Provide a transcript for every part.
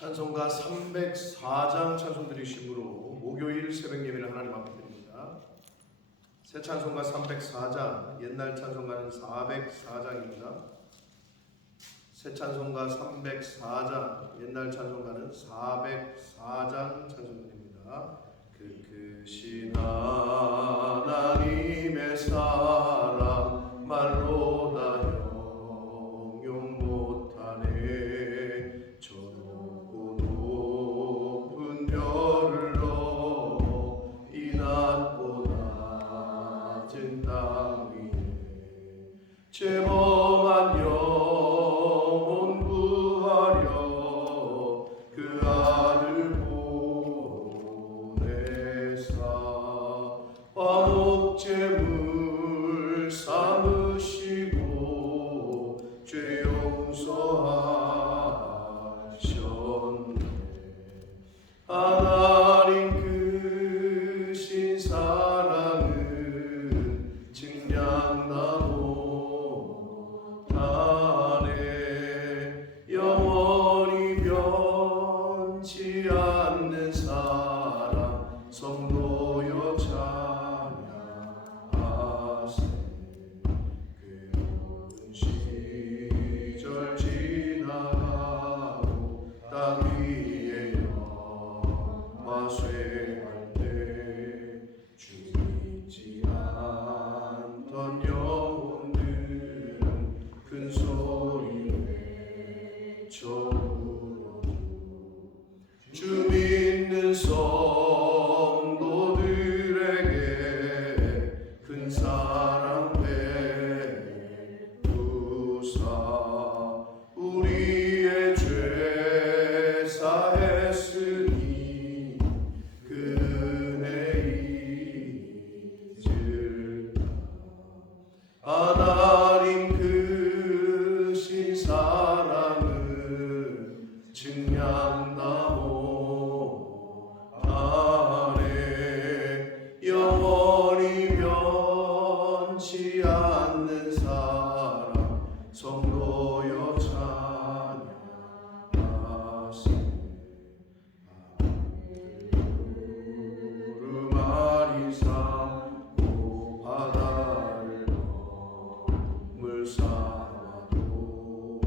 찬송가 304장 찬송 드리심으로 목요일 새벽 예배를 하나님 앞에 드립니다. 새 찬송가 304장, 옛날 찬송가는 404장입니다. 새 찬송가 304장, 옛날 찬송가는 404장 찬송드립니다. 그 크신 하나님의 사랑 말로 다 형용 못하네. 저 높고 높은 별을 넘어 이 낮고 낮은 땅 위에 죄범한 영혼 구하려 그 아들 보내사 화목제물 삼으시고 죄 용서하셨네. 하나님 크신 사랑은 증량나 못하네. 영원히 변치 않는 사랑 성도여 찬양하세. 괴로운 시절 지나가고 땅 위에 영화 쇠할 때 주 믿지 않던 영혼들은 큰 소리 외쳐 울어도 주 믿는 성도들에게 큰 사랑 베푸사 우리의 죄 사했으니 그 은혜 잊을까. 하나님 크신 사랑은 증량나 못하네. 영원히 변치 않는 사랑 성도여 찬양하세. 구름 아리 삼고 바다를 물 삼아도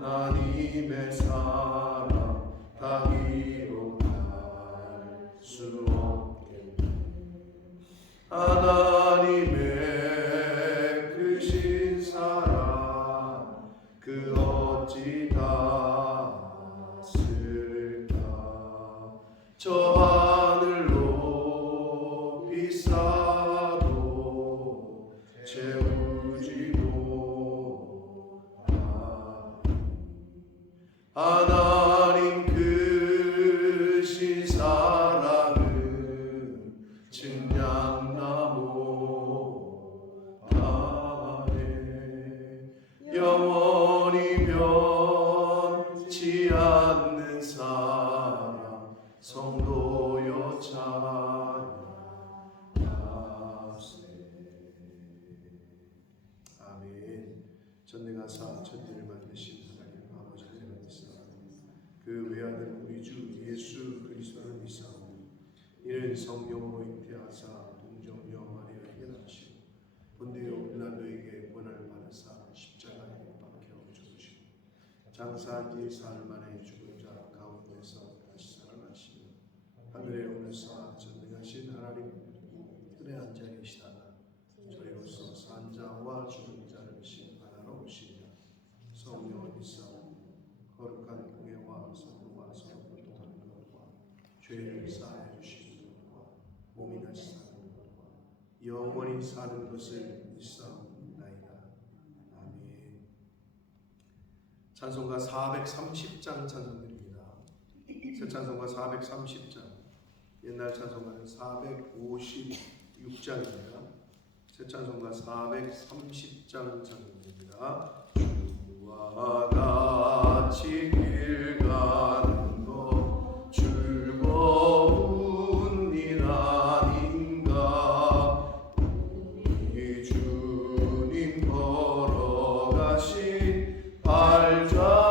하나님의 사랑 다 기록할 수 없겠네. 하나님의 크신 사랑 그 어찌 닿았을까. 저 하늘 높이 쌓아도 채우지 못하니. 하나님 크신 사랑은 증량나 못하네. 영원히 변치 않는 사랑 성도여 찬양하세. 아멘. 전능하사 천지를 만드신 하나님 아버지 하나님 믿사오니 그 외아들 우리 주 예수 그리스도를 믿사오니 이는 성령으로 잉태하사 동정녀 마리아에게 낳으시고 본디오 빌라도에게 권한을 받으사 십자가에 못 박혀 죽으시고 장사한 지 사흘 만에 죽은 자 가운데서 다시 살아나시며 하늘에 오르사 전능하신 하나님 들에 앉아 계시다가 저희로서 산 자와 죽은 자를 심판하러 오시리라. 성령을 믿사오니 거룩한 공예와 성도와 성도를 돕는 것과 죄를 사하여 주시는 것과 몸이 다시 사는 것과 영원히 사는 것을 믿사옵나이다. 아멘. 찬송가 430장 찬송드립니다. 새 찬송가 430장, 옛날 찬송가는 456장입니다. 새 찬송가 430장 찬송드립니다. 주와 같이 길 가는 것 즐거운 일 아닌가. 우리 주님 걸어가신 발자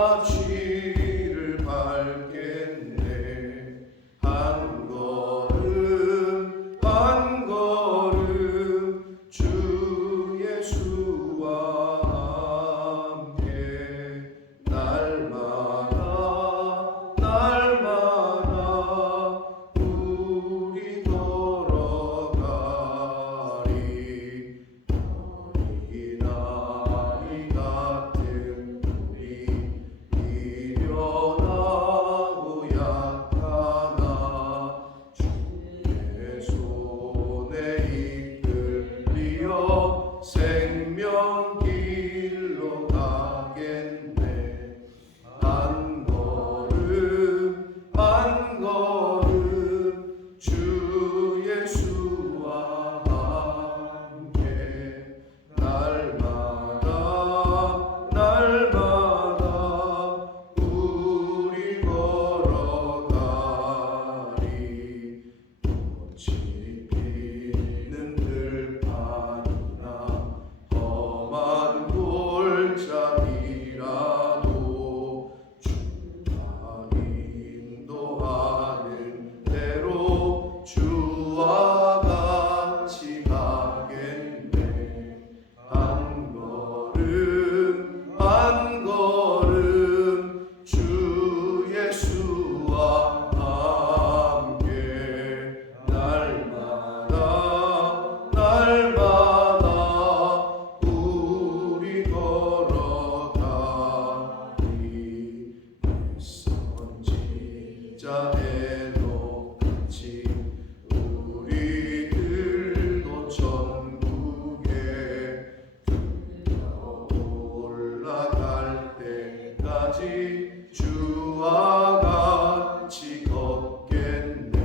같이 주와 같이 걷겠네.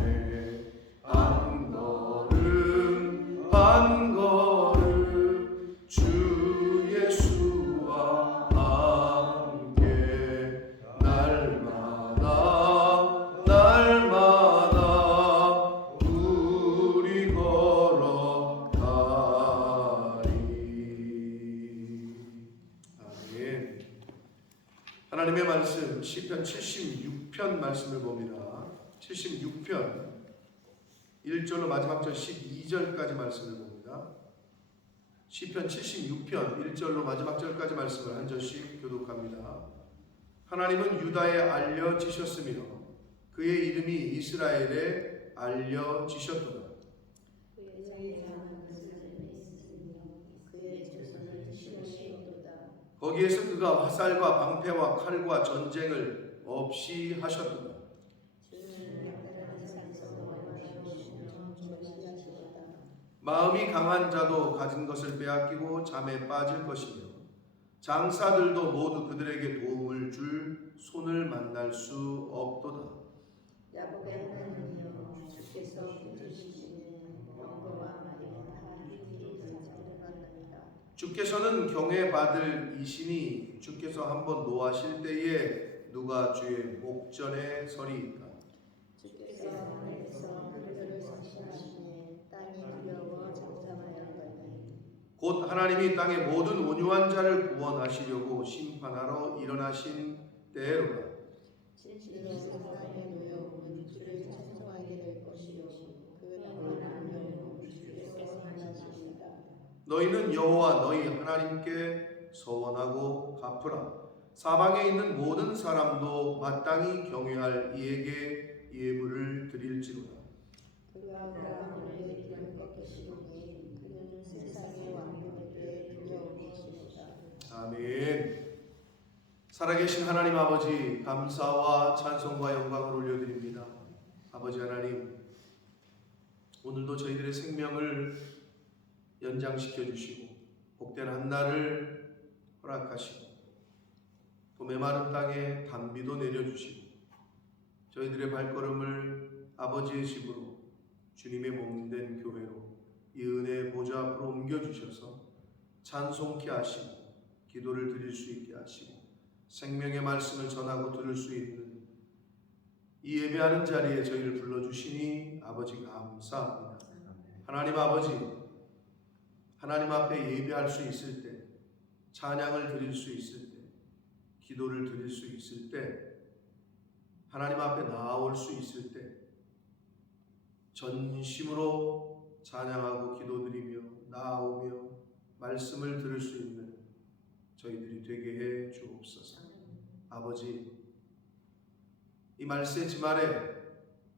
한 걸음 한 걸음 주 예수와 함께 날마다 날마다 우리 걸어가리. 아멘. 하나님의 말씀 시편 76편 말씀을 봅니다. 76편 1절로 마지막 절 12절까지 말씀을 봅니다. 시편 76편 1절로 마지막 절까지 말씀을 한 절씩 교독합니다. 하나님은 유다에 알려지셨으며 그의 이름이 이스라엘에 알려지셨도다. 거기에서 그가 화살과 방패와 칼과 전쟁을 없이 하셨도다. 마음이 강한 자도 가진 것을 빼앗기고 잠에 빠질 것이며 장사들도 모두 그들에게 도움을 줄 손을 만날 수 없도다. 야곱의 하나님이여 주께서 붙드시는 영광과 마리가 다 주님이 전쟁하나이다. 주께서는 경외받을 이시니 주께서 한번 노하실 때에 누가 주의 목전에 서리이까. 주께서 하늘에서 그들을 성취하시니 땅이 두려워 잠잠하였거니 곧 하나님이 땅의 모든 온유한 자를 구원하시려고 심판하러 일어나신 때로다. 진실로 세상의 노여움은 주를 찬송하게 될 것이요 그 영원한 노여움은 주께서 하나시리다. 너희는 여호와 너희 하나님께 서원하고 갚으라. 사방에 있는 모든 사람도 마땅히 경외할 이에게 예물을 드릴지로다. 그가 우리의 길을 꺾으시오니 그는 세상의 왕들에게 두려우시리다. 아멘. 살아계신 하나님 아버지, 감사와 찬송과 영광을 올려드립니다. 아버지 하나님, 오늘도 저희들의 생명을 연장시켜 주시고 복된 한날을 허락하시고 또 메마른 땅에 단비도 내려주시고 저희들의 발걸음을 아버지의 집으로 주님의 몸된 교회로 이 은혜의 보좌 앞으로 옮겨주셔서 찬송케 하시고 기도를 드릴 수 있게 하시고 생명의 말씀을 전하고 들을 수 있는 이 예배하는 자리에 저희를 불러주시니 아버지 감사합니다. 하나님 아버지, 하나님 앞에 예배할 수 있을 때, 찬양을 드릴 수 있을 때, 기도를 드릴 수 있을 때, 하나님 앞에 나아올 수 있을 때 전심으로 찬양하고 기도드리며 나아오며 말씀을 들을 수 있는 저희들이 되게 해 주옵소서. 아버지, 이 말세 지말에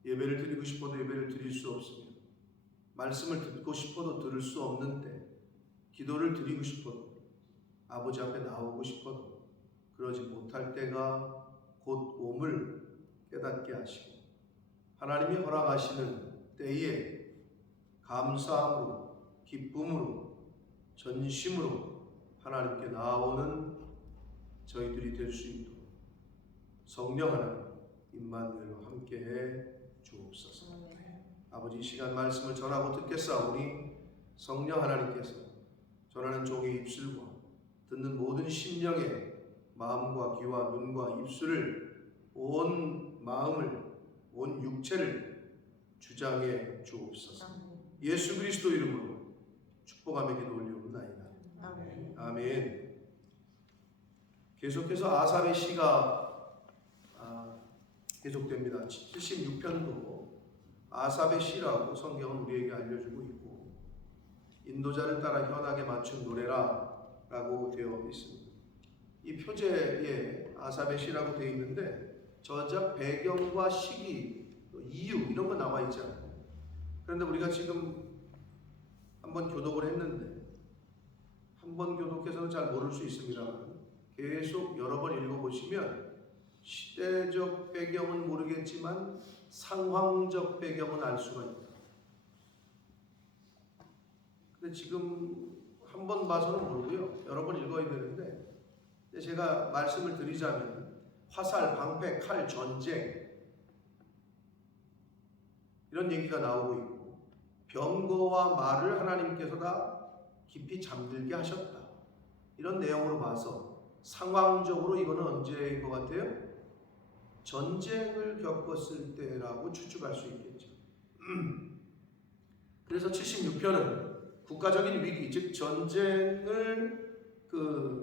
예배를 드리고 싶어도 예배를 드릴 수 없으며 말씀을 듣고 싶어도 들을 수 없는 때, 기도를 드리고 싶어도 아버지 앞에 나오고 싶어도 그러지 못할 때가 곧 옴을 깨닫게 하시고 하나님이 허락하시는 때에 감사함으로 기쁨으로 전심으로 하나님께 나아오는 저희들이 될 수 있도록 성령 하나님 임마누엘과 함께해 주옵소서. 아버지, 이 시간 말씀을 전하고 듣겠사오니 성령 하나님께서 전하는 종의 입술과 듣는 모든 심령의 마음과 귀와 눈과 입술을 온 마음을 온 육체를 주장해 주옵소서. 예수 그리스도 이름으로 축복하며 기도 올리옵나이다. 아멘. 아멘. 계속해서 아삽의 시가 계속됩니다. 76편도 아삽의 시라고 성경은 우리에게 알려주고 있고 인도자를 따라 현악에 맞춘 노래라 라고 되어 있습니다. 이 표제에 아삽의 시라고 되어 있는데 저작 배경과 시기, 이유 이런 거 나와 있지 않아요. 그런데 우리가 지금 한번 교독을 했는데 한 번 교독해서는 잘 모를 수 있습니다만 계속 여러 번 읽어보시면 시대적 배경은 모르겠지만 상황적 배경은 알 수가 있다. 근데 지금 한 번 봐서는 모르고요. 여러 번 읽어야 되는데 제가 말씀을 드리자면 화살, 방패, 칼, 전쟁 이런 얘기가 나오고 있고 병거와 말을 하나님께서 다 깊이 잠들게 하셨다. 이런 내용으로 봐서 상황적으로 이거는 언제인 것 같아요? 전쟁을 겪었을 때라고 추측할 수 있겠죠. 그래서 76편은 국가적인 위기, 즉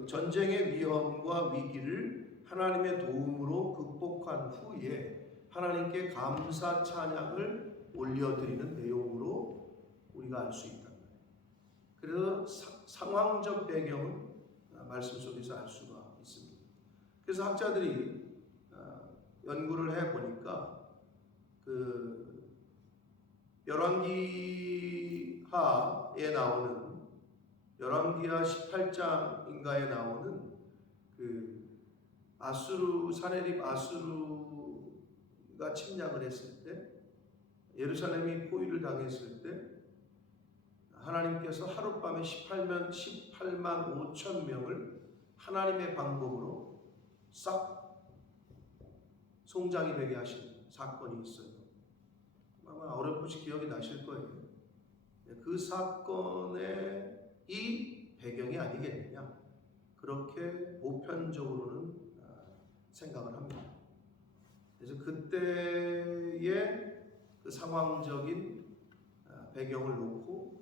전쟁의 위험과 위기를 하나님의 도움으로 극복한 후에 하나님께 감사 찬양을 올려드리는 내용으로 우리가 알 수 있다. 그래서 상황적 배경은 말씀 속에서 알 수가 있습니다. 그래서 학자들이 연구를 해보니까 열왕기하에 나오는 열왕기하 18장인가에 나오는 사내립 아수르가 침략을 했을 때 예루살렘이 포위를 당했을 때 하나님께서 하룻밤에 18만 5천 명을 하나님의 방법으로 싹 송장이 되게 하신 사건이 있어요. 아마 어렴풋이 기억이 나실 거예요. 그 사건의 이 배경이 아니겠느냐, 그렇게 보편적으로는 생각을 합니다. 그래서 그때의 그 상황적인 배경을 놓고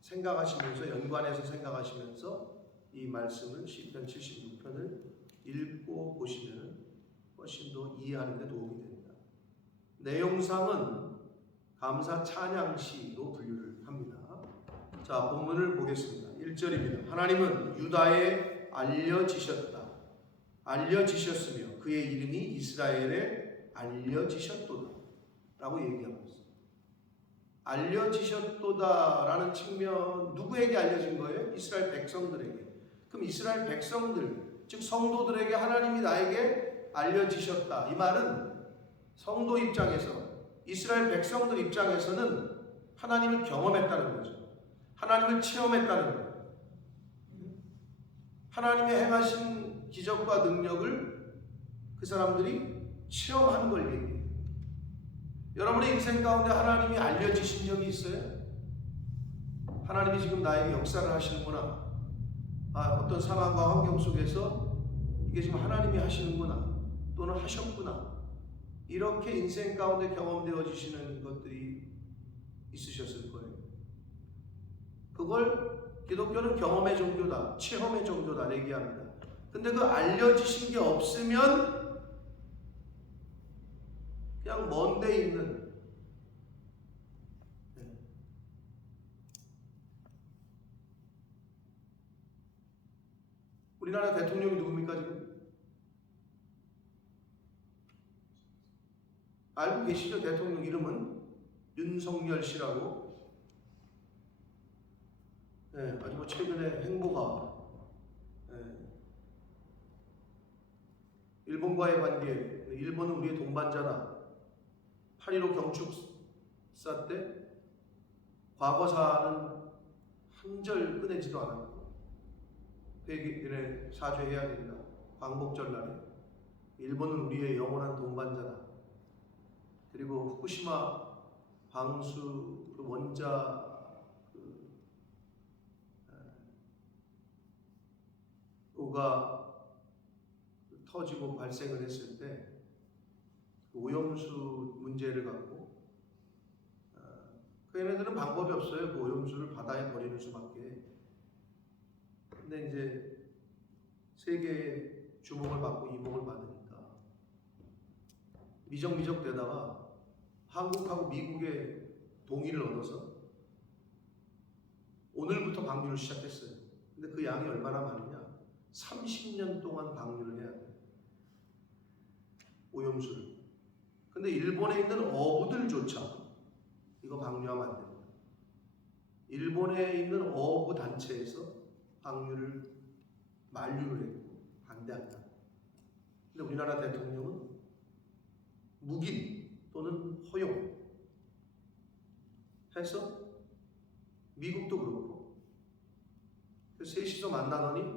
생각하시면서, 연관해서 생각하시면서 이 말씀을 시편 76편을 읽고 보시면 훨씬 더 이해하는 데 도움이 됩니다. 내용상은 감사 찬양시로 분류를 합니다. 자, 본문을 보겠습니다. 1절입니다. 하나님은 유다에 알려지셨으며 그의 이름이 이스라엘에 알려지셨도다 라고 얘기하고 있습니다. 알려지셨도다라는 측면, 누구에게 알려진 거예요? 이스라엘 백성들에게. 그럼 이스라엘 백성들, 즉 성도들에게 하나님이 나에게 알려지셨다. 이 말은 성도 입장에서, 이스라엘 백성들 입장에서는 하나님을 경험했다는 거죠. 하나님을 체험했다는 거예요. 하나님의 행하신 기적과 능력을 그 사람들이 체험한 걸 얘기해요. 여러분의 인생 가운데 하나님이 알려지신 적이 있어요? 하나님이 지금 나에게 역사를 하시는구나. 어떤 상황과 환경 속에서 이게 지금 하나님이 하시는구나, 또는 하셨구나, 이렇게 인생 가운데 경험되어지시는 것들이 있으셨을 거예요. 그걸 기독교는 경험의 종교다, 체험의 종교다 얘기합니다. 근데 그 알려지신 게 없으면 그냥 먼 데 있는, 우리나라 대통령이 누굽니까 지금? 알고 계시죠? 대통령 이름은 윤석열 씨라고. 아주 최근에 행보가, 일본과의 관계, 일본은 우리의 동반자다. 8.15 경축사 때 과거사는 한 절 꺼내지도 않았고, 회개에 사죄해야 된다. 광복절날에 일본은 우리의 영원한 동반자다. 그리고 후쿠시마 방수 원자가 터지고 발생을 했을 때 오염수 문제를 갖고 그 얘네들은 방법이 없어요. 그 오염수를 바다에 버리는 수밖에. 근데 이제 세계의 주목을 받고 이목을 받으니까 미적미적 되다가 한국하고 미국의 동의를 얻어서 오늘부터 방류를 시작했어요. 근데 그 양이 얼마나 많으냐? 30년 동안 방류를 해야 돼요, 오염수를. 근데 일본에 있는 어부들조차 이거 방류하면 안 됩니다. 일본에 있는 어부 단체에서 만류를 했고 반대한다. 근데 우리나라 대통령은 묵인 또는 허용 해서, 미국도 그렇고, 셋이서 만나더니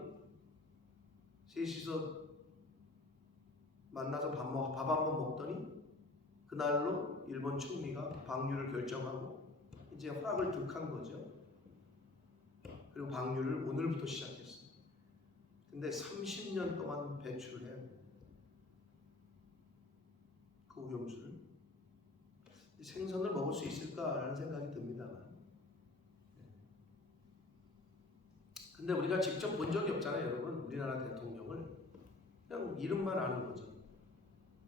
셋이서 만나서 밥 한 번 먹더니 그날로 일본 총리가 방류를 결정하고 이제 허락을 득한 거죠. 그리고 방류를 오늘부터 시작했어요. 근데 30년 동안 배출을 해야 돼요. 그 오염수를. 생선을 먹을 수 있을까라는 생각이 듭니다만. 근데 우리가 직접 본 적이 없잖아요, 여러분. 우리나라 대통령을. 그냥 이름만 아는 거죠.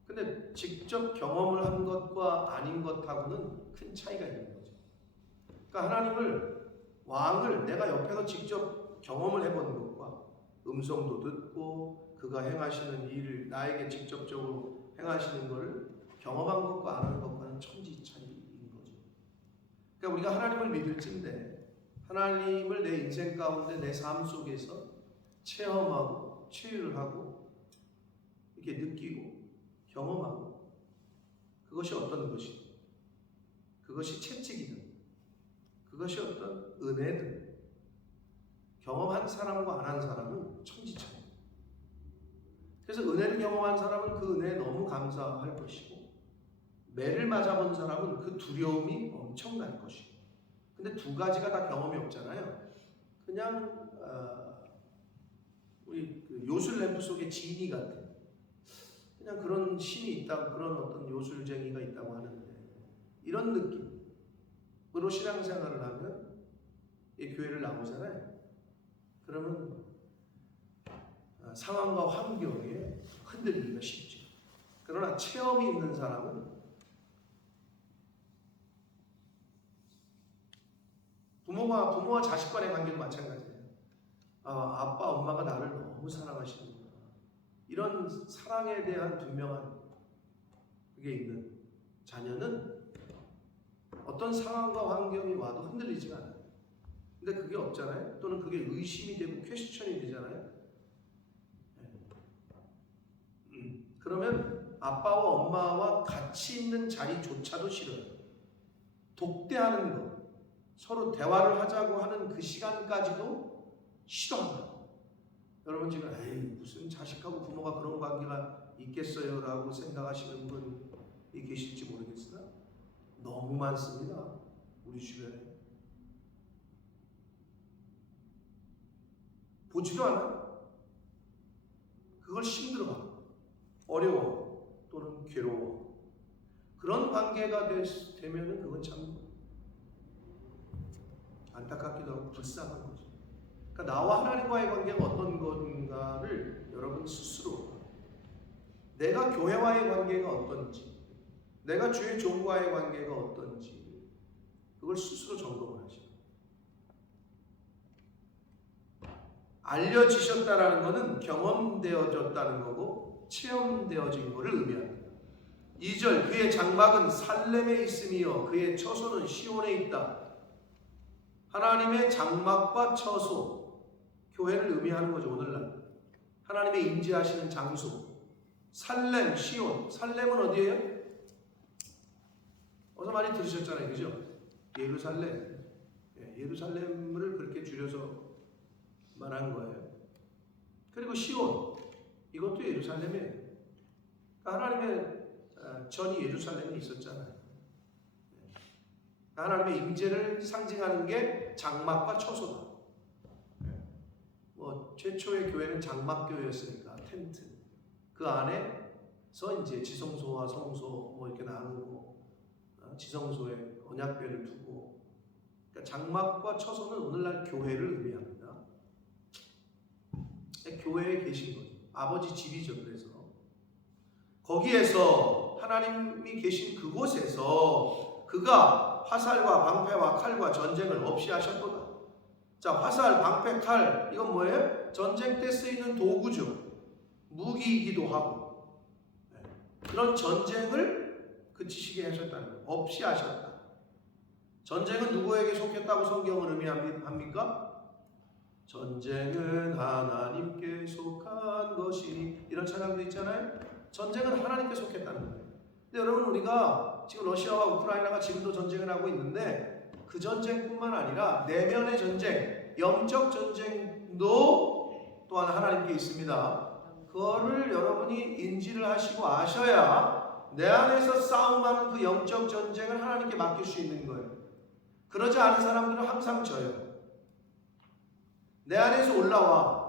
근데 직접 경험을 한 것과 아닌 것하고는 큰 차이가 있는 거죠. 그러니까 하나님을, 왕을 내가 옆에서 직접 경험을 해보는 것과 음성도 듣고 그가 행하시는 일을 나에게 직접적으로 행하시는 것을 경험한 것과 안 하는 것과는 천지 차이인 거죠. 그러니까 우리가 하나님을 믿을진데 하나님을 내 인생 가운데 내 삶 속에서 체험하고 체유를 하고 이렇게 느끼고 경험하고 그것이 어떤 것이든 그것이 채찍이든 그것이 어떤 은혜든 경험한 사람과 안 한 사람은 천지 차이. 그래서 은혜를 경험한 사람은 그 은혜에 너무 감사할 것이고 매를 맞아본 사람은 그 두려움이 엄청날 것이고. 근데 두 가지가 다 경험이 없잖아요. 그냥 우리 그 요술램프 속의 지니 같은 그냥 그런 신이 있다고, 그런 어떤 요술쟁이가 있다고 하는데 이런 느낌으로 신앙생활을 하면 이 교회를 나오잖아요. 그러면 상황과 환경에 흔들리기가 쉽죠. 그러나 체험이 있는 사람은 부모와 자식 간의 관계도 마찬가지예요. 아빠, 엄마가 나를 너무 사랑하시는구나. 이런 사랑에 대한 분명한 그게 있는 자녀는 어떤 상황과 환경이 와도 흔들리지가 않아요. 근데 그게 없잖아요. 또는 그게 의심이 되고 퀘스천이 되잖아요. 그러면 아빠와 엄마와 같이 있는 자리조차도 싫어요. 독대하는 것, 서로 대화를 하자고 하는 그 시간까지도 싫어한다. 여러분 지금 무슨 자식하고 부모가 그런 관계가 있겠어요 라고 생각하시는 분이 계실지 모르겠으나 너무 많습니다. 우리 주변에. 보지도 않아. 그걸 힘들어하고 어려워 또는 괴로워. 그런 관계가 되면은 그건 참 안타깝기도 하고 불쌍한 거죠. 그러니까 나와 하나님과의 관계가 어떤 건가를 여러분 스스로, 내가 교회와의 관계가 어떤지, 내가 주의 종과의 관계가 어떤지 그걸 스스로 점검을 하시고, 알려지셨다라는 것은 경험되어졌다는 거고 체험되어진 것을 의미합니다. 2절 그의 장막은 살렘에 있으며 그의 처소는 시온에 있다. 하나님의 장막과 처소, 교회를 의미하는 거죠. 오늘날 하나님의 임재하시는 장소, 살렘, 시온. 살렘은 어디예요? 어서 많이 들으셨잖아요, 그죠? 예루살렘. 예루살렘을 그렇게 줄여서 말한 거예요. 그리고 시온, 이것도 예루살렘이에요. 하나님의 전이 예루살렘에 있었잖아요. 하나님의 임재를 상징하는 게 장막과 처소다. 최초의 교회는 장막교회였으니까 텐트. 그 안에서 이제 지성소와 성소 이렇게 나누고 지성소에 언약궤를 두고. 그러니까 장막과 처소는 오늘날 교회를 의미합니다. 교회에 계신 거죠. 아버지 집이죠. 그래서 거기에서 하나님이 계신 그곳에서 그가 화살과 방패와 칼과 전쟁을 없이 하셨도다. 자, 화살, 방패, 칼 이건 뭐예요? 전쟁 때 쓰이는 도구죠. 무기이기도 하고. 그런 전쟁을 그치시게 하셨다는 거예요. 없이 하셨다. 전쟁은 누구에게 속했다고 성경은 의미합니까? 전쟁은 하나님께 속한 것이니, 이런 찬양도 있잖아요. 전쟁은 하나님께 속했다는 거예요. 근데 여러분, 우리가 지금 러시아와 우크라이나가 지금도 전쟁을 하고 있는데 그 전쟁뿐만 아니라 내면의 전쟁, 영적 전쟁도 또한 하나님께 있습니다. 그거를 여러분이 인지를 하시고 아셔야 내 안에서 싸움하는 그 영적 전쟁을 하나님께 맡길 수 있는 거예요. 그러지 않은 사람들은 항상 져요. 내 안에서 올라와.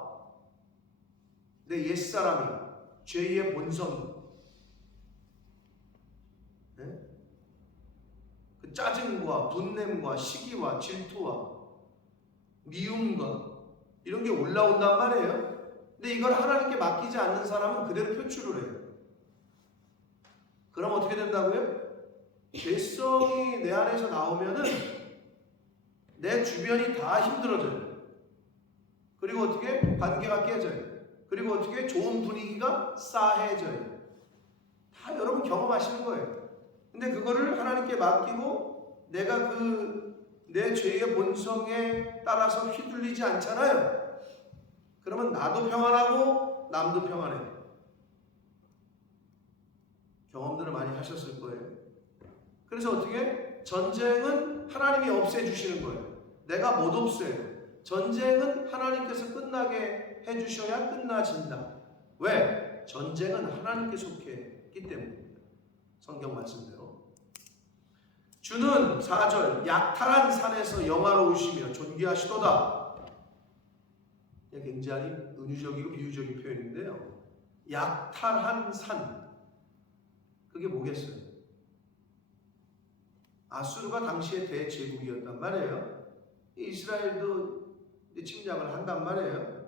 내 옛사람이, 죄의 본성이, 네? 그 짜증과 분냄과 시기와 질투와 미움과 이런 게 올라온단 말이에요. 근데 이걸 하나님께 맡기지 않는 사람은 그대로 표출을 해요. 그럼 어떻게 된다고요? 죄성이 내 안에서 나오면은 내 주변이 다 힘들어져요. 그리고 어떻게? 관계가 깨져요. 그리고 어떻게? 좋은 분위기가 싸해져요. 다 여러분 경험하시는 거예요. 근데 그거를 하나님께 맡기고 내가 내 죄의 본성에 따라서 휘둘리지 않잖아요. 그러면 나도 평안하고 남도 평안해요. 경험들을 많이 하셨을 거예요. 그래서 어떻게? 전쟁은 하나님이 없애주시는 거예요. 내가 못 없애요. 전쟁은 하나님께서 끝나게 해주셔야 끝나진다. 왜? 전쟁은 하나님께 속했기 때문입니다. 성경 말씀대로. 주는 4절 약탈한 산에서 영화로우시며 존귀하시도다. 굉장히 은유적이고 비유적인 표현인데요. 약탈한 산. 그게 뭐겠어요? 아수르가 당시의 대제국이었단 말이에요. 이스라엘도 침략을 한단 말이에요.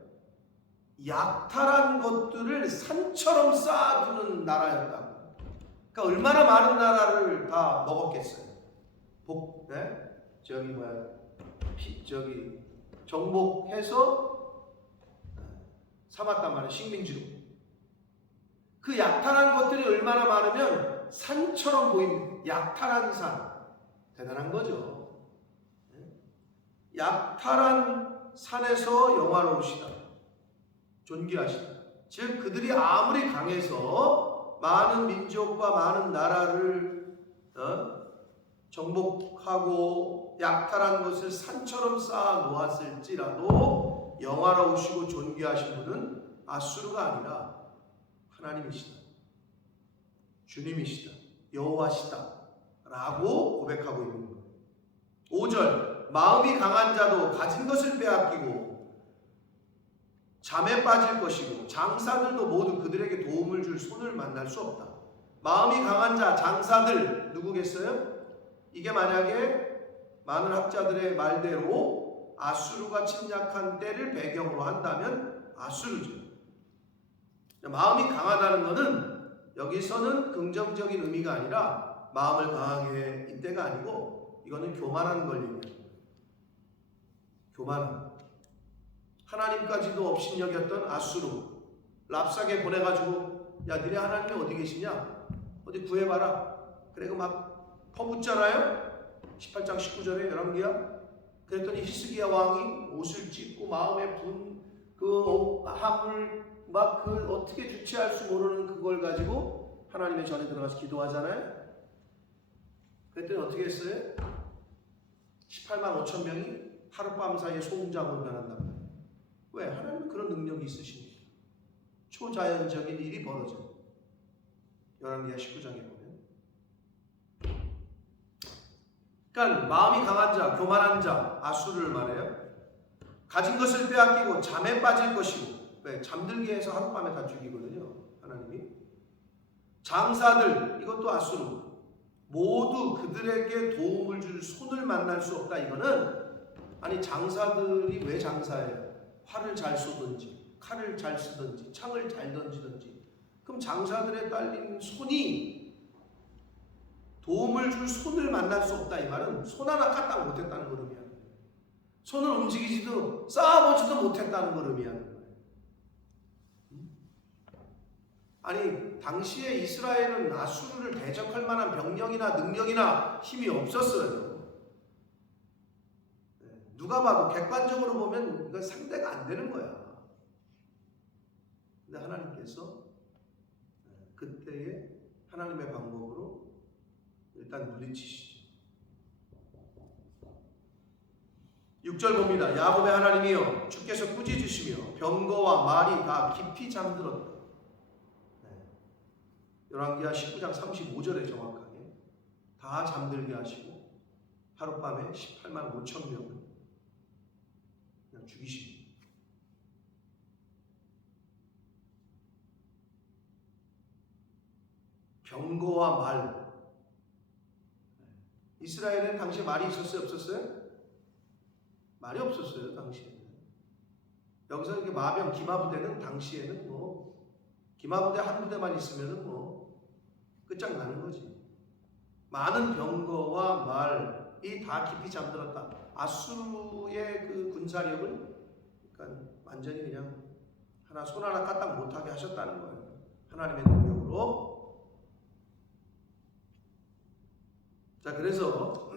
약탈한 것들을 산처럼 쌓아두는 나라였다. 그러니까 얼마나 많은 나라를 다 먹었겠어요. 정복해서 삼았단 말이에요. 식민지로. 그 약탈한 것들이 얼마나 많으면 산처럼 보입니다. 약탈한 산. 대단한 거죠. 약탈한 산에서 영화로우시다. 존귀하시다. 즉 그들이 아무리 강해서 많은 민족과 많은 나라를 정복하고 약탈한 것을 산처럼 쌓아 놓았을지라도 영화로우시고 존귀하신 분은 아수르가 아니라 하나님이시다. 주님이시다. 여호와시다. 라고 고백하고 있는 거예요. 5절 마음이 강한 자도 가진 것을 빼앗기고 잠에 빠질 것이고 장사들도 모두 그들에게 도움을 줄 손을 만날 수 없다. 마음이 강한 자, 장사들 누구겠어요? 이게 만약에 많은 학자들의 말대로 아수르가 침략한 때를 배경으로 한다면 아수르죠. 마음이 강하다는 것은 여기서는 긍정적인 의미가 아니라 마음을 강하게 해 이때가 아니고 이거는 교만한 권리입니다. 교만. 하나님까지도 업신여겼던 아수르 랍삭에 보내가지고 야 니네 하나님이 어디 계시냐? 어디 구해봐라. 그래 막 퍼붓잖아요. 18장 19절에 열왕기야. 그랬더니 히스기야 왕이 옷을 찢고 마음에 그 함을 막 어떻게 주체할 수 모르는 그걸 가지고 하나님의 전에 들어가서 기도하잖아요. 그랬더니 어떻게 했어요? 18만 5천 명이 하룻밤 사이에 소금장으로 변한단 말이에요. 왜? 하나님은 그런 능력이 있으시니까. 초자연적인 일이 벌어져요. 열왕기하 19장에 보면. 그러니까 마음이 강한 자, 교만한 자, 아수르를 말해요. 가진 것을 빼앗기고 잠에 빠질 것이고. 왜? 잠들게 해서 하룻밤에 다 죽이거든요. 하나님이. 장사들, 이것도 아수르. 모두 그들에게 도움을 줄 손을 만날 수 없다. 이거는 아니 장사들이 왜 장사해요? 활을 잘 쏘든지 칼을 잘 쓰든지 창을 잘 던지든지 그럼 장사들에 딸린 손이 도움을 줄 손을 만날 수 없다. 이 말은 손 하나 까딱 못했다는 걸 의미하는 거예요. 손을 움직이지도 쌓아보지도 못했다는 걸 의미하는 거예요. 아니 당시에 이스라엘은 아수르를 대적할 만한 병력이나 능력이나 힘이 없었어요. 누가 봐도 객관적으로 보면 이건 상대가 안 되는 거야. 근데 하나님께서 그때의 하나님의 방법으로 일단 물리치시죠. 6절 봅니다. 야곱의 하나님이여 주께서 꾸짖으시며 병거와 말이 다 깊이 잠들었다. 열왕기하 19장 35절에 정확하게 다 잠들게 하시고 하룻밤에 18만 5천 명을 그냥 죽이십니다. 병거와 말. 이스라엘은 당시에 말이 있었어요? 없었어요? 말이 없었어요. 당시에는. 여기서 이렇게 마병 기마부대는 당시에는 뭐 기마부대 한 부대만 있으면은 뭐 끝장나는 거지. 많은 병거와 말이 다 깊이 잠들었다. 아수르의 그 군사력을 그러니까 완전히 그냥 손 하나 까딱 못하게 하셨다는 거예요. 하나님의 능력으로. 자, 그래서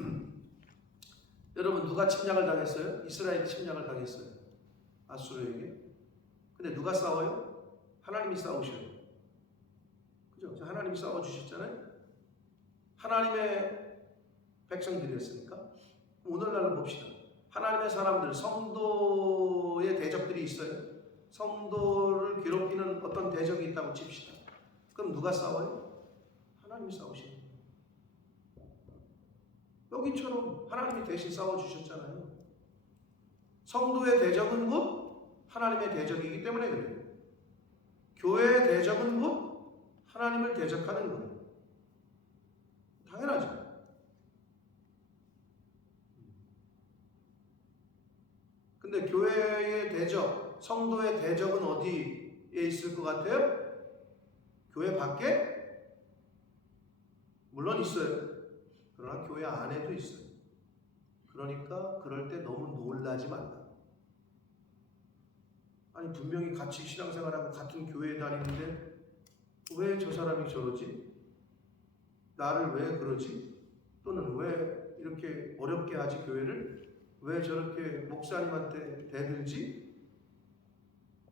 여러분 누가 침략을 당했어요? 이스라엘이 침략을 당했어요. 아수르에게. 근데 누가 싸워요? 하나님이 싸우셔요. 그죠? 하나님이 싸워주셨잖아요. 하나님의 백성들이었으니까. 오늘날로 봅시다. 하나님의 사람들, 성도의 대적들이 있어요. 성도를 괴롭히는 어떤 대적이 있다고 칩시다. 그럼 누가 싸워요? 하나님이 싸우시는 거예요. 여기처럼 하나님이 대신 싸워주셨잖아요. 성도의 대적은 곧 하나님의 대적이기 때문에 그래요. 교회의 대적은 곧 하나님을 대적하는 거예요. 당연하죠. 근데 교회의 대적, 성도의 대적은 어디에 있을 것 같아요? 교회 밖에? 물론 있어요. 그러나 교회 안에도 있어요. 그러니까 그럴 때 너무 놀라지 말라. 아니 분명히 같이 신앙생활하고 같은 교회에 다니는데 왜 저 사람이 저러지? 나를 왜 그러지? 또는 왜 이렇게 어렵게 하지 교회를? 왜 저렇게 목사님한테 대들지?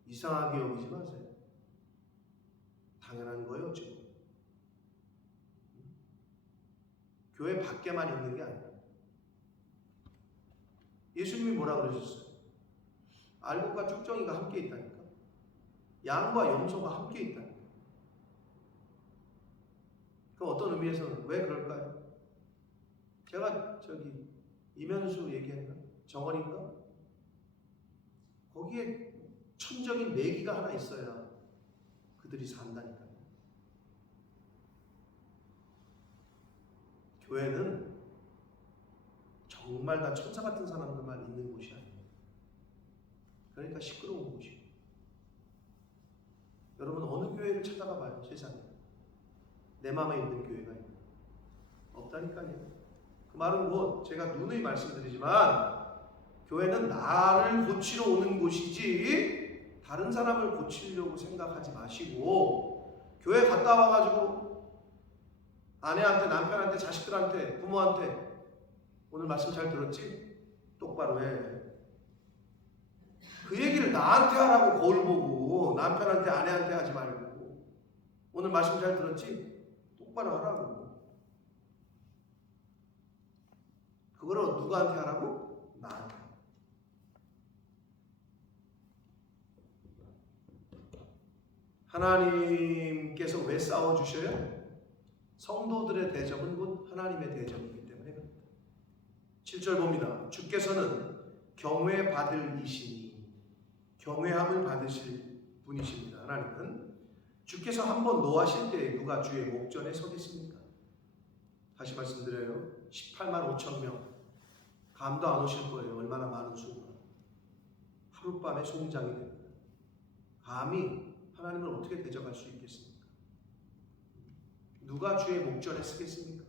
이상하게 여기지 마세요. 당연한 거예요 지금. 교회 밖에만 있는 게 아니에요. 예수님이 뭐라 그러셨어요? 알곡과 쭉정이가 함께 있다니까. 양과 염소가 함께 있다니까. 그럼 어떤 의미에서는 왜 그럴까요? 제가 이면수 얘기했나? 정원인가? 거기에 천적인 매기가 하나 있어야 그들이 산다니까. 교회는 정말 다 천사 같은 사람들만 있는 곳이 아니에요. 그러니까 시끄러운 곳이에요. 여러분 어느 교회를 찾아가 봐요. 세상에. 내 마음에 있는 교회가 있나? 없다니까요. 그 말은 곧 제가 누누이 말씀드리지만 교회는 나를 고치러 오는 곳이지 다른 사람을 고치려고 생각하지 마시고 교회 갔다 와가지고 아내한테, 남편한테, 자식들한테, 부모한테 오늘 말씀 잘 들었지? 똑바로 해. 그 얘기를 나한테 하라고 거울 보고 남편한테, 아내한테 하지 말고 오늘 말씀 잘 들었지? 똑바로 하라고. 그거를 누구한테 하라고? 나한테. 하나님께서 왜 싸워주셔요? 성도들의 대적은 곧 하나님의 대적이기 때문에 그렇습니다. 7절 봅니다. 주께서는 경외 받을 이시니 경외함을 받으실 분이십니다. 하나님은 주께서 한번 노하실 때에 누가 주의 목전에 서겠습니까? 다시 말씀드려요. 18만 5천 명 감도 안 오실 거예요. 얼마나 많은 수가. 하룻밤에 송장이 됩니다. 감히 하나님을 어떻게 대적할 수 있겠습니까? 누가 주의 목전에 서겠습니까?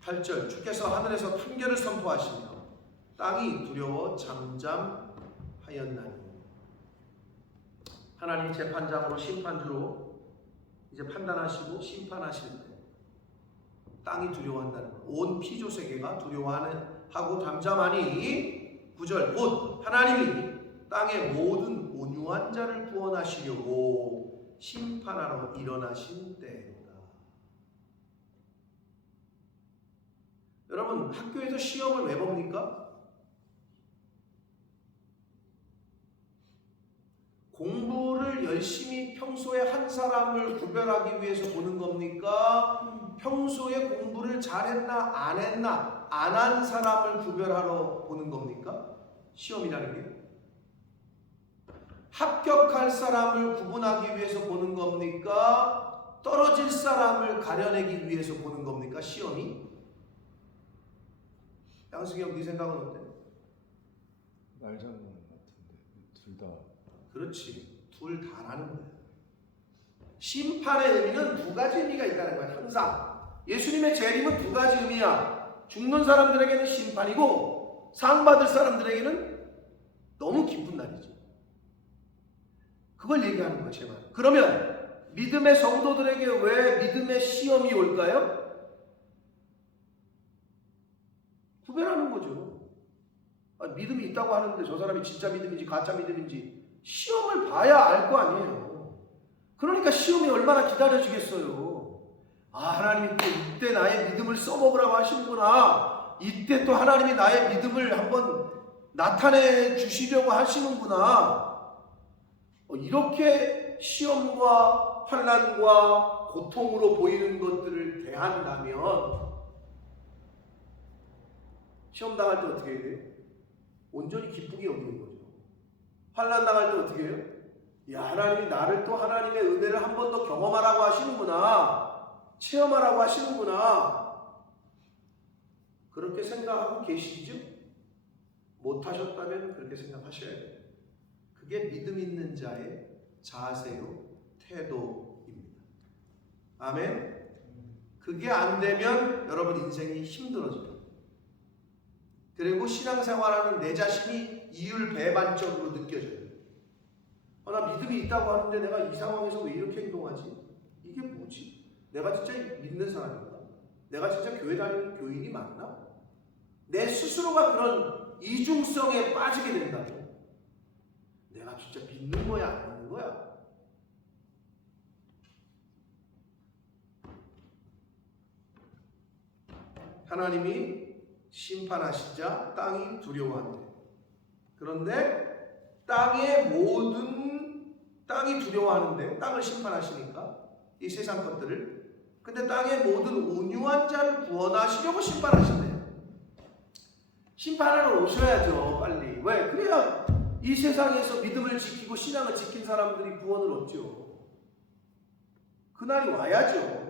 8절 주께서 하늘에서 판결을 선포하시며 땅이 두려워 잠잠하였나니. 하나님 재판장으로 심판주로 이제 판단하시고 심판하실 때 땅이 두려워한다는 것. 온 피조 세계가 두려워하고 잠잠하니 9절 곧 하나님이 땅의 모든 온유한 자를 구원하시려고 심판하러 일어나신 때로다. 여러분 학교에서 시험을 왜 봅니까? 공부를 열심히 평소에 한 사람을 구별하기 위해서 보는 겁니까? 평소에 공부를 잘했나 안 했나 안 한 사람을 구별하러 보는 겁니까? 시험이라는 게 합격할 사람을 구분하기 위해서 보는 겁니까? 떨어질 사람을 가려내기 위해서 보는 겁니까? 시험이? 양승이 형, 네 생각은 어때? 말장난 같은데 둘 다. 그렇지, 둘 다라는 거야. 심판의 의미는 두 가지 의미가 있다는 거야. 항상 예수님의 재림은 두 가지 의미야. 죽는 사람들에게는 심판이고 상 받을 사람들에게는 너무 기쁜 날이지. 그걸 얘기하는 거야, 제발. 그러면 믿음의 성도들에게 왜 믿음의 시험이 올까요? 구별하는 거죠. 믿음이 있다고 하는데 저 사람이 진짜 믿음인지 가짜 믿음인지 시험을 봐야 알 거 아니에요. 그러니까 시험이 얼마나 기다려지겠어요. 하나님이 또 이때 나의 믿음을 써먹으라고 하시는구나. 이때 또 하나님이 나의 믿음을 한번 나타내 주시려고 하시는구나. 이렇게 시험과 환난과 고통으로 보이는 것들을 대한다면 시험 당할 때 어떻게 해야 돼요? 온전히 기쁘게 여기는 거죠. 환난 당할 때 어떻게 해요? 야, 하나님이 나를 또 하나님의 은혜를 한 번 더 경험하라고 하시는구나. 체험하라고 하시는구나. 그렇게 생각하고 계시죠? 못하셨다면 그렇게 생각하셔야 돼요. 그게 믿음 있는 자의 자세요, 태도입니다. 아멘. 그게 안 되면 여러분 인생이 힘들어져요. 그리고 신앙생활하는 내 자신이 이율배반적으로 느껴져요. 나 믿음이 있다고 하는데 내가 이 상황에서 왜 이렇게 행동하지? 이게 뭐지? 내가 진짜 믿는 사람인가? 내가 진짜 교회 다니는 교인이 맞나? 내 스스로가 그런 이중성에 빠지게 된다고. 내가 진짜 믿는 거야, 안 믿는 거야? 하나님이 심판하시자 땅이 두려워한대. 그런데 땅이 두려워하는데, 땅을 심판하시니까 이 세상 것들을, 근데 땅의 모든 온유한 자를 구원하시려고 심판하신대요. 심판하러 오셔야죠, 빨리. 왜? 그래야 이 세상에서 믿음을 지키고 신앙을 지킨 사람들이 구원을 얻죠. 그날이 와야죠.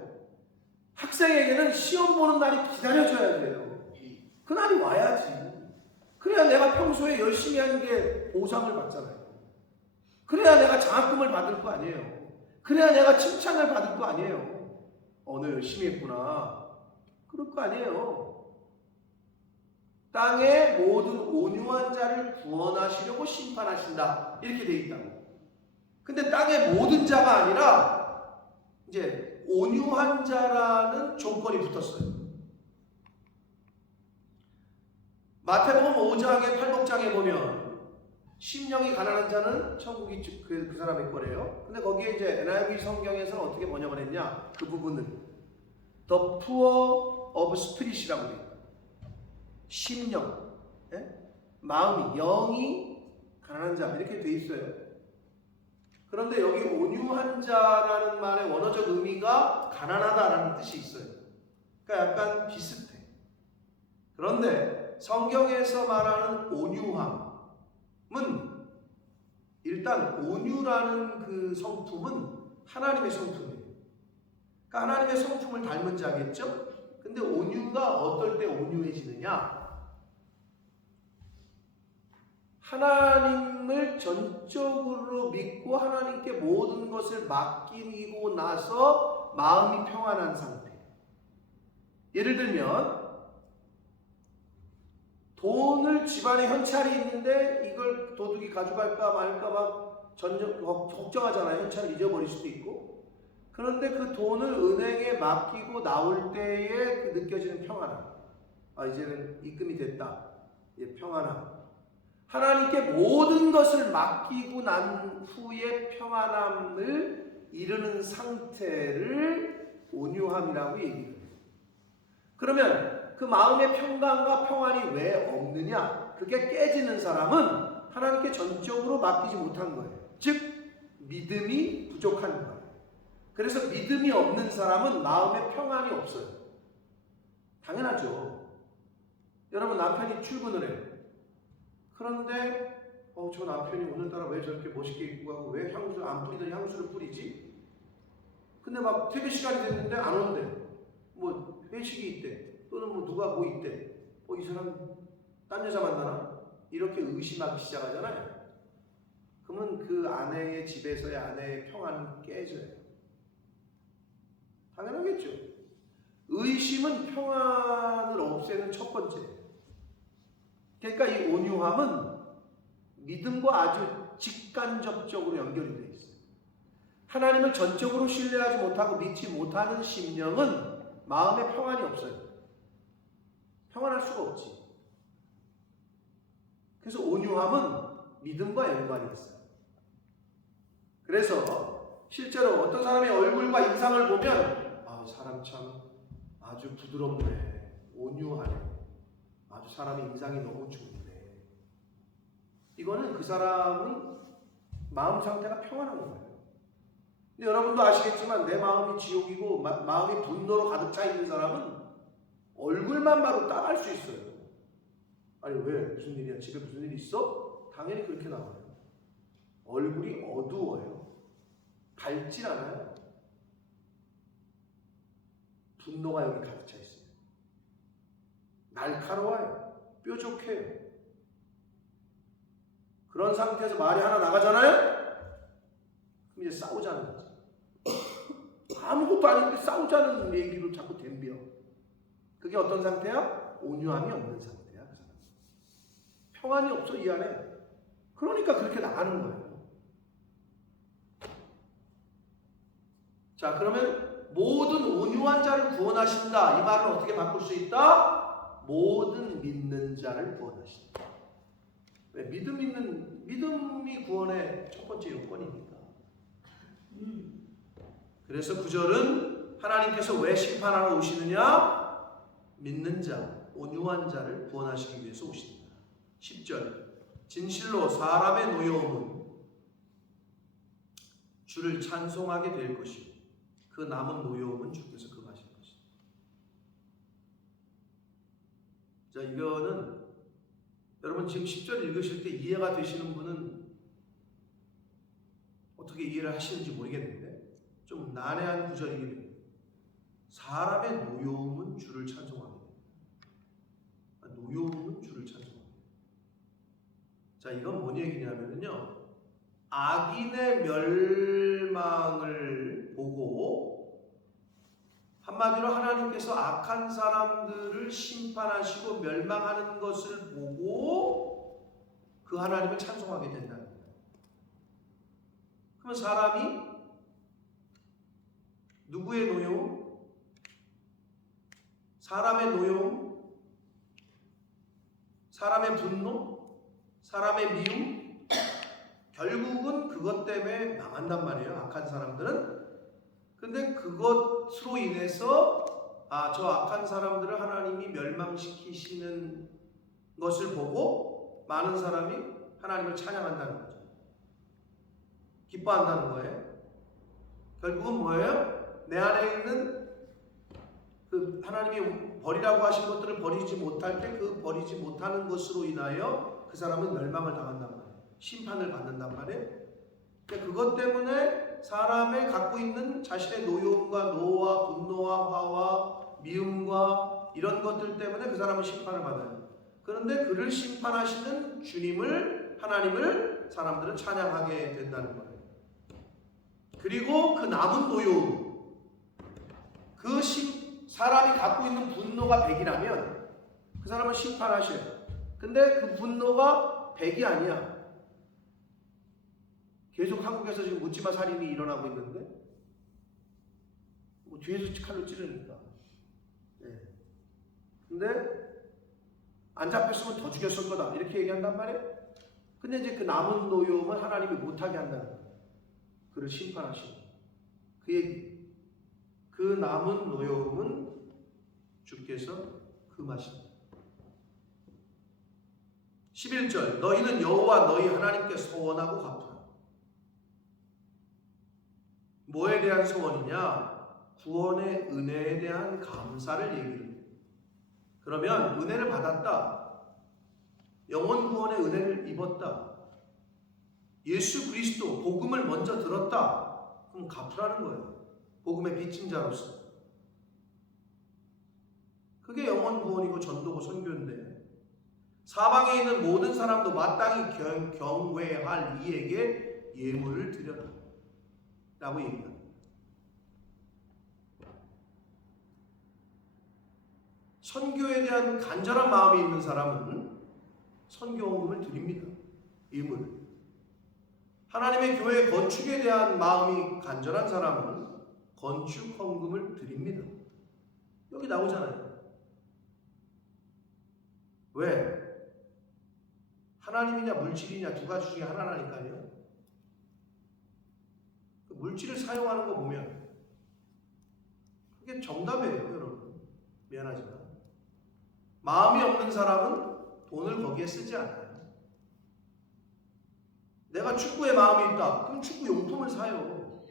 학생에게는 시험 보는 날이 기다려져야 돼요. 그날이 와야지. 그래야 내가 평소에 열심히 하는 게 보상을 받잖아요. 그래야 내가 장학금을 받을 거 아니에요. 그래야 내가 칭찬을 받을 거 아니에요. 너 열심히 했구나. 그럴 거 아니에요. 땅의 모든 온유한 자를 구원하시려고 심판하신다. 이렇게 돼 있다고. 근데 땅의 모든 자가 아니라 이제 온유한 자라는 조건이 붙었어요. 마태복음 5장에 8복장에 보면 심령이 가난한 자는 천국이 그 사람의 거래요. 근데 거기에 이제 NIV 성경에서는 어떻게 번역을 했냐? 그 부분은 The poor of spirit이라고 해요. 심령, 마음이, 영이 가난한 자 이렇게 돼 있어요. 그런데 여기 온유한 자라는 말의 원어적 의미가 가난하다라는 뜻이 있어요. 그러니까 약간 비슷해. 그런데 성경에서 말하는 온유함은, 일단 온유라는 그 성품은 하나님의 성품이에요. 그러니까 하나님의 성품을 닮은 자겠죠? 근데 온유가 어떨 때 온유해지느냐? 하나님을 전적으로 믿고 하나님께 모든 것을 맡기고 나서 마음이 평안한 상태. 예를 들면 돈을 집안에 현찰이 있는데 이걸 도둑이 가져갈까 말까 막 걱정하잖아요. 현찰을 잊어버릴 수도 있고. 그런데 그 돈을 은행에 맡기고 나올 때에 그 느껴지는 평안함. 이제는 입금이 됐다. 평안함. 하나님께 모든 것을 맡기고 난 후에 평안함을 이루는 상태를 온유함이라고 얘기해요. 그러면 그 마음의 평강과 평안이 왜 없느냐? 그게 깨지는 사람은 하나님께 전적으로 맡기지 못한 거예요. 즉 믿음이 부족한 거예요. 그래서 믿음이 없는 사람은 마음에 평안이 없어요. 당연하죠. 여러분, 남편이 출근을 해요. 그런데 저 남편이 오늘따라 왜 저렇게 멋있게 입고 가고 왜 향수 안 뿌리던 향수를 뿌리지? 근데 막 퇴근 시간이 됐는데 안 온대. 뭐 회식이 있대. 또는 뭐 누가 뭐 있대. 이 사람 딴 여자 만나나? 이렇게 의심하기 시작하잖아요. 그러면 그 아내의 집에서의 아내의 평안은 깨져요. 당연하겠죠. 의심은 평안을 없애는 첫 번째예요. 그러니까 이 온유함은 믿음과 아주 직간접적으로 연결이 되어 있어요. 하나님을 전적으로 신뢰하지 못하고 믿지 못하는 심령은 마음에 평안이 없어요. 평안할 수가 없지. 그래서 온유함은 믿음과 연관이 있어요. 그래서 실제로 어떤 사람의 얼굴과 인상을 보면 사람 참 아주 부드럽네, 온유하네, 아주 사람의 인상이 너무 좋네. 이거는 그 사람은 마음 상태가 평안한 거예요. 근데 여러분도 아시겠지만 내 마음이 지옥이고 마음이 분노로 가득 차 있는 사람은 얼굴만 봐도 따갈 수 있어요. 아니 왜? 무슨 일이야? 집에 무슨 일 있어? 당연히 그렇게 나와요. 얼굴이 어두워요. 밝질 않아요. 분노가 여기 가득 차 있어요. 날카로워요. 뾰족해요. 그런 상태에서 말이 하나 나가잖아요? 그럼 이제 싸우자는 거지. 아무것도 아닌데 싸우자는 얘기로 자꾸 덤벼. 그게 어떤 상태야? 온유함이 없는 상태야. 그 사람. 평안이 없어 이 안에. 그러니까 그렇게 나가는 거예요. 자, 그러면 모든 온유한 자를 구원하신다. 이 말은 어떻게 바꿀 수 있다? 모든 믿는 자를 구원하신다. 왜? 믿음이 구원의 첫 번째 요건이니까. 그래서 9절은 하나님께서 왜 심판하러 오시느냐? 믿는 자, 온유한 자를 구원하시기 위해서 오십니다. 10절 진실로 사람의 노여움은 주를 찬송하게 될 것이고 그 남은 노여움은 주께서 금하실 것이다. 자, 이거는 여러분 지금 10절 읽으실 때 이해가 되시는 분은 어떻게 이해를 하시는지 모르겠는데 좀 난해한 구절이긴 해요. 사람의 노여움은 주를 찬송하게 됩니다. 노여움은 주를 찬송하게 됩니다. 자, 이건 뭔 얘기냐면요, 악인의 멸망을 보고, 한마디로 하나님께서 악한 사람들을 심판하시고 멸망하는 것을 보고 그 하나님을 찬송하게 된다는 거예요. 그러면 사람이 누구의 노여움? 사람의 노여움? 사람의 분노? 사람의 미움? 결국은 그것 때문에 망한단 말이에요. 악한 사람들은. 근데 그것으로 인해서 저 악한 사람들을 하나님이 멸망시키시는 것을 보고 많은 사람이 하나님을 찬양한다는 거죠. 기뻐한다는 거예요. 결국은 뭐예요? 내 안에 있는 그 하나님이 버리라고 하신 것들을 버리지 못할 때 그 버리지 못하는 것으로 인하여 그 사람은 멸망을 당한단 말이에요. 심판을 받는단 말이에요. 그러니까 그것 때문에 사람의 갖고 있는 자신의 노여움과 노와 분노와 화와 미움과 이런 것들 때문에 그 사람은 심판을 받아요. 그런데 그를 심판하시는 주님을, 하나님을 사람들은 찬양하게 된다는 거예요. 그리고 그 남은 노여움, 사람이 갖고 있는 분노가 100이라면 그 사람은 심판하셔요. 근데 그 분노가 100이 아니야. 계속 한국에서 지금 묻지마 살인이 일어나고 있는데 뭐 뒤에서 칼로 찌르니까. 네. 근데 안 잡혔으면 더 죽였을 거다 이렇게 얘기한단 말이에요. 근데 이제 그 남은 노여움은 하나님이 못하게 한다는 거예요. 그를 심판하시고 그 얘기. 그 남은 노여움은 주께서 금하신다. 11절 너희는 여호와 너희 하나님께 소원하고 갚으라. 뭐에 대한 소원이냐? 구원의 은혜에 대한 감사를 얘기를 해요. 그러면 은혜를 받았다. 영원 구원의 은혜를 입었다. 예수 그리스도 복음을 먼저 들었다. 그럼 갚으라는 거예요. 복음의 빚진 자로서. 그게 영원 구원이고 전도고 선교인데 사방에 있는 모든 사람도 마땅히 경외할 이에게 예물을 드려라 라고 얘기합니다. 선교에 대한 간절한 마음이 있는 사람은 선교원금을 드립니다. 예물을. 하나님의 교회 건축에 대한 마음이 간절한 사람은 건축헌금을 드립니다. 여기 나오잖아요. 왜? 하나님이냐 물질이냐 두 가지 중에 하나라니까요. 물질을 사용하는 거 보면 그게 정답이에요, 여러분. 미안하지만 마음이 없는 사람은 돈을 거기에 쓰지 않아요. 내가 축구에 마음이 있다. 그럼 축구 용품을 사요.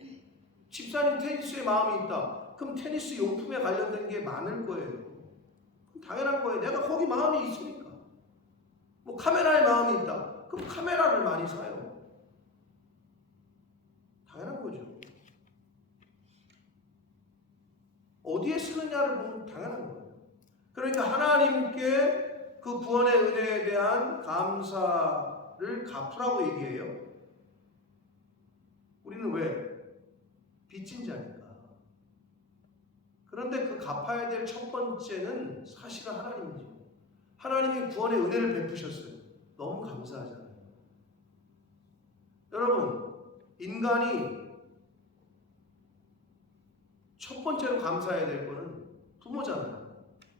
집사님 테니스에 마음이 있다. 그럼 테니스 용품에 관련된 게 많을 거예요. 그럼 당연한 거예요. 내가 거기 마음이 있으니까. 뭐 카메라에 마음이 있다. 그럼 카메라를 많이 사요. 당연한 거죠. 어디에 쓰느냐를 보면 당연한 거예요. 그러니까 하나님께 그 구원의 은혜에 대한 감사를 갚으라고 얘기해요. 우리는 왜? 빚진 자니까. 그런데 그 갚아야 될 첫 번째는 사실은 하나님이죠. 하나님이 구원의 은혜를 베푸셨어요. 너무 감사하잖아요. 여러분, 인간이 첫 번째로 감사해야 될 거는 부모잖아요.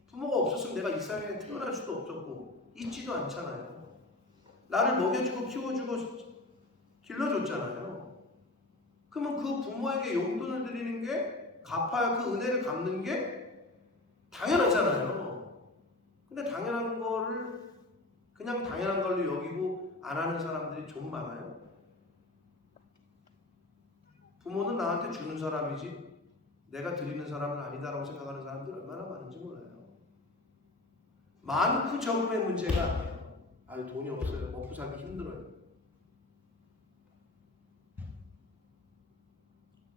부모가 없었으면 내가 이 세상에 태어날 수도 없었고 있지도 않잖아요. 나를 먹여주고 키워주고 길러줬잖아요. 그러면 그 부모에게 용돈을 드리는 게 갚아야 그 은혜를 갚는 게 당연하잖아요. 근데 당연한 거를 그냥 당연한 걸로 여기고 안 하는 사람들이 좀 많아요. 부모는 나한테 주는 사람이지 내가 드리는 사람은 아니다라고 생각하는 사람들이 얼마나 많은지 몰라요. 많고 적음의 문제가 아니에요. 아유, 돈이 없어요. 먹고 살기 힘들어요.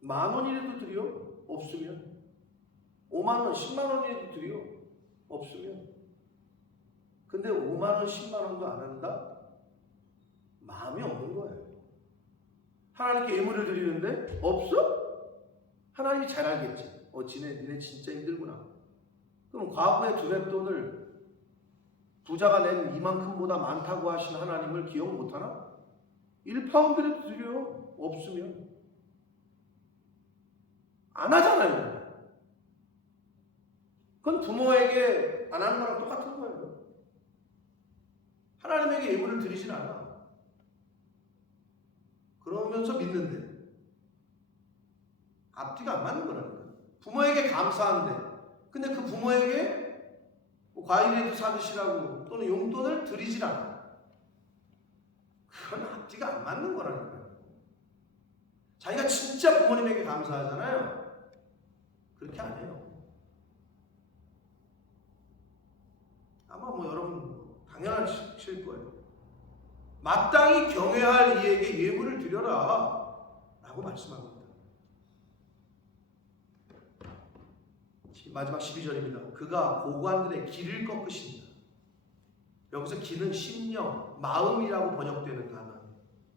10,000원이라도 드려? 없으면. 50,000원, 100,000원이라도 드려? 없으면. 근데 50,000원, 100,000원도 안 한다? 마음이 없는 거예요. 하나님께 예물을 드리는데 없어? 하나님이 잘 알겠지. 니네 진짜 힘들구나. 그럼 과거의 두랩돈을 부자가 낸 이만큼보다 많다고 하신 하나님을 기억 못하나? 1파운드라도 드려. 없으면. 안 하잖아요. 그건 부모에게 안 하는 거랑 똑같은 거예요. 하나님에게 예물을 드리진 않아. 그러면서 믿는데 앞뒤가 안 맞는 거라니까. 부모에게 감사한데 근데 그 부모에게 뭐 과일이라도 사드시라고 또는 용돈을 드리질 않아. 그건 앞뒤가 안 맞는 거라니까요. 자기가 진짜 부모님에게 감사하잖아요. 그렇게 안 해요. 아마 뭐 여러분 당연하실 거예요. 마땅히 경외할 이에게 예물을 드려라 라고 말씀합니다. 마지막 12절입니다. 그가 고관들의 길을 꺾으신다. 여기서 길은 심령, 마음이라고 번역되는 단어.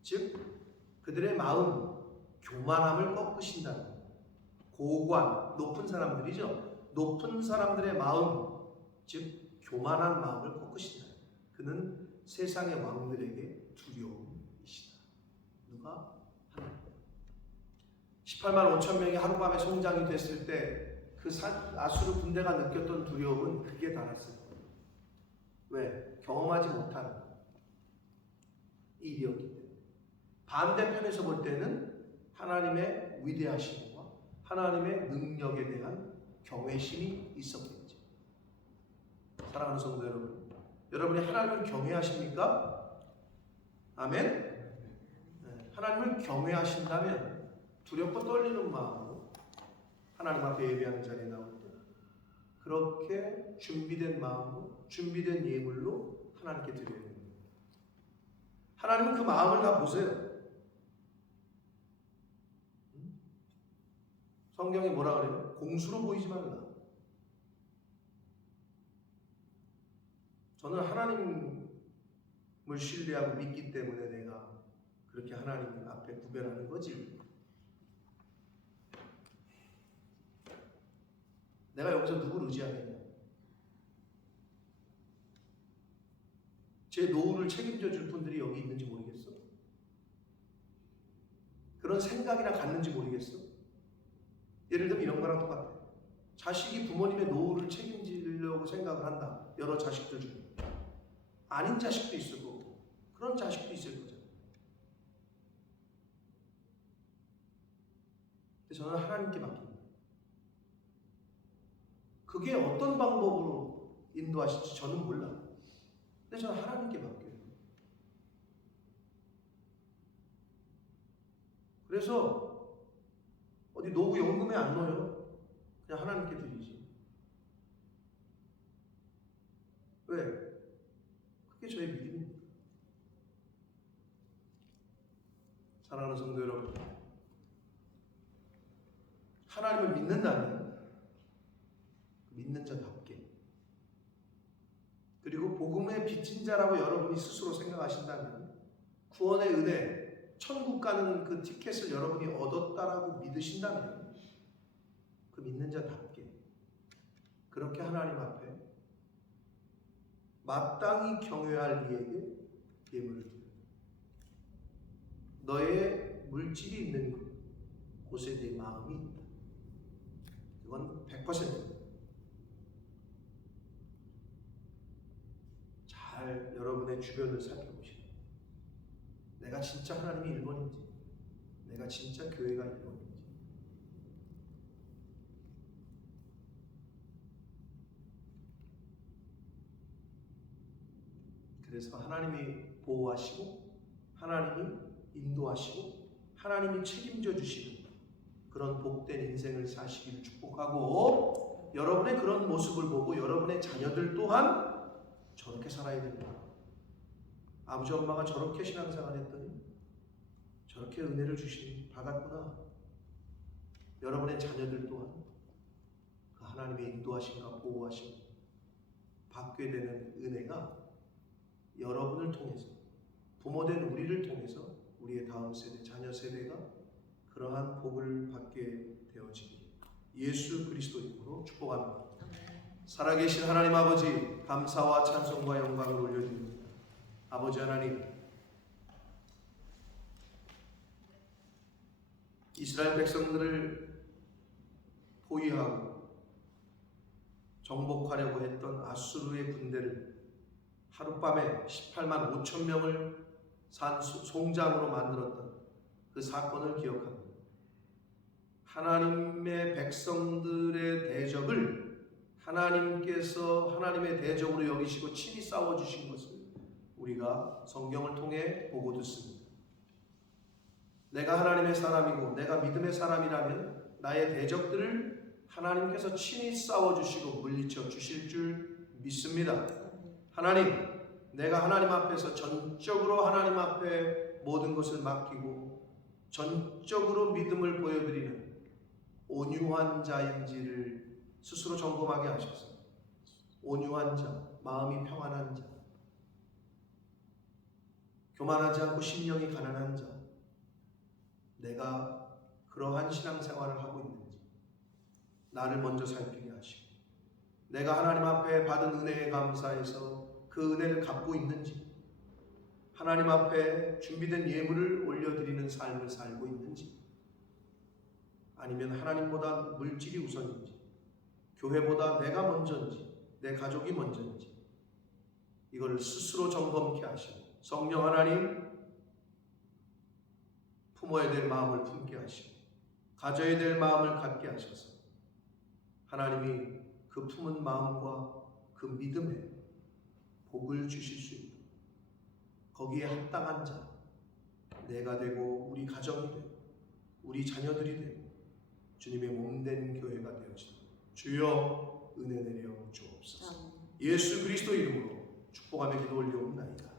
즉 그들의 마음, 교만함을 꺾으신다. 고관, 높은 사람들이죠. 높은 사람들의 마음, 즉 교만한 마음을 꺾으신다. 그는 세상의 왕들에게 두려움이시다. 누가? 하나님. 18만 5천 명이 하룻밤에 성장이 됐을 때 그 아수르 군대가 느꼈던 두려움은 극에 달했어요. 왜? 경험하지 못한 일이었기 때문에. 반대편에서 볼 때는 하나님의 위대하심과 하나님의 능력에 대한 경외심이 있었겠죠. 사랑하는 성도 여러분, 여러분이 하나님을 경외하십니까? 아멘? 네. 하나님을 경외하신다면 두렵고 떨리는 마음으로 하나님 앞에 예배하는 자리에 나올 때 그렇게 준비된 마음으로 준비된 예물로 하나님께 드려야 됩니다. 하나님은 그 마음을 다 보세요. 성경이 뭐라 그래요? 공수로 보이지 말라. 저는 하나님을 신뢰하고 믿기 때문에 내가 그렇게 하나님 앞에 구별하는 거지. 내가 여기서 누구를 의지하겠냐? 제 노후를 책임져 줄 분들이 여기 있는지 모르겠어. 그런 생각이나 갖는지 모르겠어. 예를 들면 이런 거랑 똑같아. 자식이 부모님의 노후를 책임지려고 생각을 한다. 여러 자식들 중에. 아닌 자식도 있을 거고 그런 자식도 있을 거죠. 근데 저는 하나님께 맡깁니다. 그게 어떤 방법으로 인도하실지 저는 몰라. 근데 저는 하나님께 맡겨요. 그래서 어디 노후 연금에 안 넣어요. 그냥 하나님께 드리지. 왜? 그게 저의 믿음입니다. 사랑하는 성도 여러분, 하나님을 믿는다면 믿는 자답게, 그리고 복음의 빚진 자라고 여러분이 스스로 생각하신다면 구원의 은혜, 천국 가는 그 티켓을 여러분이 얻었다라고 믿으신다면 그 믿는 자답게 그렇게 하나님 앞에 마땅히 경외할 이에게 예물을 드려. 너의 물질이 있는 곳에 내 마음이 있다. 이건 100%입니다. 잘 여러분의 주변을 살펴보시고 내가 진짜 하나님이 1번인지 내가 진짜 교회가 1번인지 그래서 하나님이 보호하시고 하나님이 인도하시고 하나님이 책임져 주시는 그런 복된 인생을 사시기를 축복하고 여러분의 그런 모습을 보고 여러분의 자녀들 또한 저렇게 살아야 된다. 아버지 엄마가 저렇게 신앙생활 했더니 저렇게 은혜를 받았구나. 여러분의 자녀들 또한 그 하나님의 인도하심과 보호하심 받게 되는 은혜가 여러분을 통해서 부모된 우리를 통해서 우리의 다음 세대, 자녀 세대가 그러한 복을 받게 되어지기 예수 그리스도 이름으로 축복합니다. 살아계신 하나님 아버지, 감사와 찬송과 영광을 올려드립니다. 아버지 하나님, 이스라엘 백성들을 포위하고 정복하려고 했던 아수르의 군대를 하룻밤에 18만 5천 명을 송장으로 만들었던 그 사건을 기억합니다. 하나님의 백성들의 대적을 하나님께서 하나님의 대적으로 여기시고 친히 싸워주신 것을 우리가 성경을 통해 보고 듣습니다. 내가 하나님의 사람이고 내가 믿음의 사람이라면 나의 대적들을 하나님께서 친히 싸워주시고 물리쳐 주실 줄 믿습니다. 하나님, 내가 하나님 앞에서 전적으로 하나님 앞에 모든 것을 맡기고 전적으로 믿음을 보여드리는 온유한 자인지를 스스로 점검하게 하셔서 온유한 자, 마음이 평안한 자, 교만하지 않고 심령이 가난한 자, 내가 그러한 신앙생활을 하고 있는지 나를 먼저 살피게 하시고 내가 하나님 앞에 받은 은혜에 감사해서 그 은혜를 갚고 있는지 하나님 앞에 준비된 예물을 올려드리는 삶을 살고 있는지 아니면 하나님보다 물질이 우선인지 교회보다 내가 먼저인지 내 가족이 먼저인지 이거를 스스로 점검케 하시고 성령 하나님 품어야 될 마음을 품게 하시고 가져야 될 마음을 갖게 하셔서 하나님이 그 품은 마음과 그 믿음에 복을 주실 수 있도록 거기에 합당한 자 내가 되고 우리 가정이 되고 우리 자녀들이 되고 주님의 몸된 교회가 되어지도록 주여 은혜 내려 주옵소서. 예수 그리스도 이름으로 축복하며 기도 올려옵나이다.